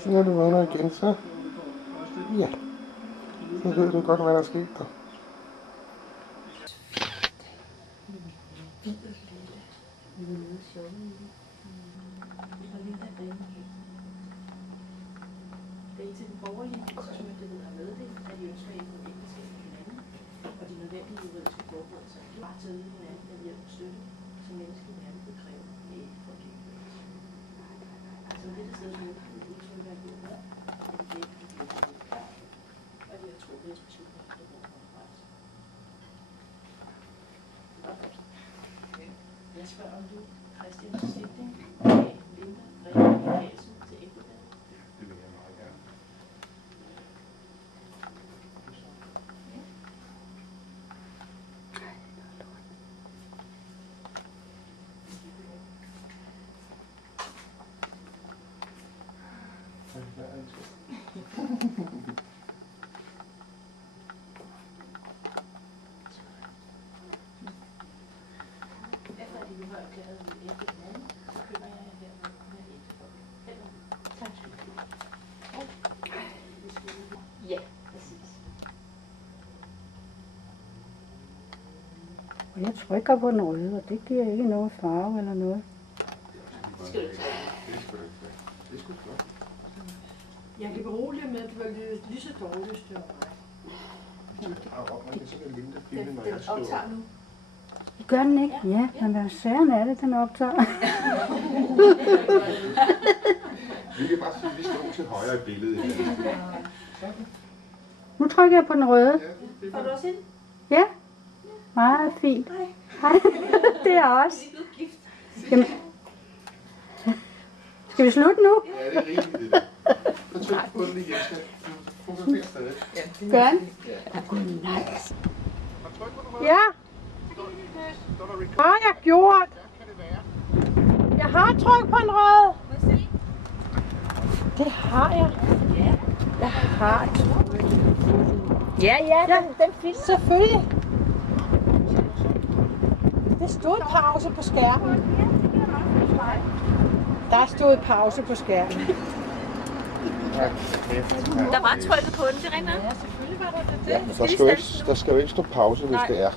Så når du vågner igen, så... Ja. Så ved du godt, hvad der er sket der. Til den borgerlige forsvarsmyndighed har meddelt, at de ønsker ikke noget ægteskab med hinanden, og de nødvendige juridiske forberedelser er bare taget hinanden med hjælp og støtte, som mennesket nærmest vil kræve i ægteforhold. Så dette sted nu har vi udtrykt, at de har at de ikke kan blive klar, og de har truffet deres beslutning efter borgerrejse. Jeg spørger om du, Christian Stifting, Linda, Rikke, Michaelsen til Ekkodal. Det vil jeg meget gerne. Efter at de nu har erklæret ved enkelt mand, så køber jeg her med ægtefolk. Tak skal du have. Ja, præcis. Og jeg trykker på den røde, og det giver ikke noget farve eller noget. Det skal du ikke tage. Det er sgu flot. Jeg kan berolige med, at det var lige så dårligt, hvis det var mig. Det er sådan en lille film, når jeg Den skriver. optager nu. Gør den ikke? Ja, men hvad søren er det, den optager? Vi kan bare sige, at vi står til højre i billedet. Nu trykker jeg på den røde. Har du også en? Ja, meget fint. Hej, det er også. Jamen. Skal vi slutte nu? Ja, det er rigeligt. Så tryk på den igen, så du fotograferer stadig. Gør den? Ja, godnat. Ja, har jeg gjort. Jeg har trykket på en rød. Det har jeg. Jeg har trykket. Ja, den fik selvfølgelig. Det stod pause på skærmen. Der stod pause på skærmen. Der var trykket på den, det ringer. Ja, selvfølgelig var der det. Ja, men der skal jo ikke stå pause, hvis det er.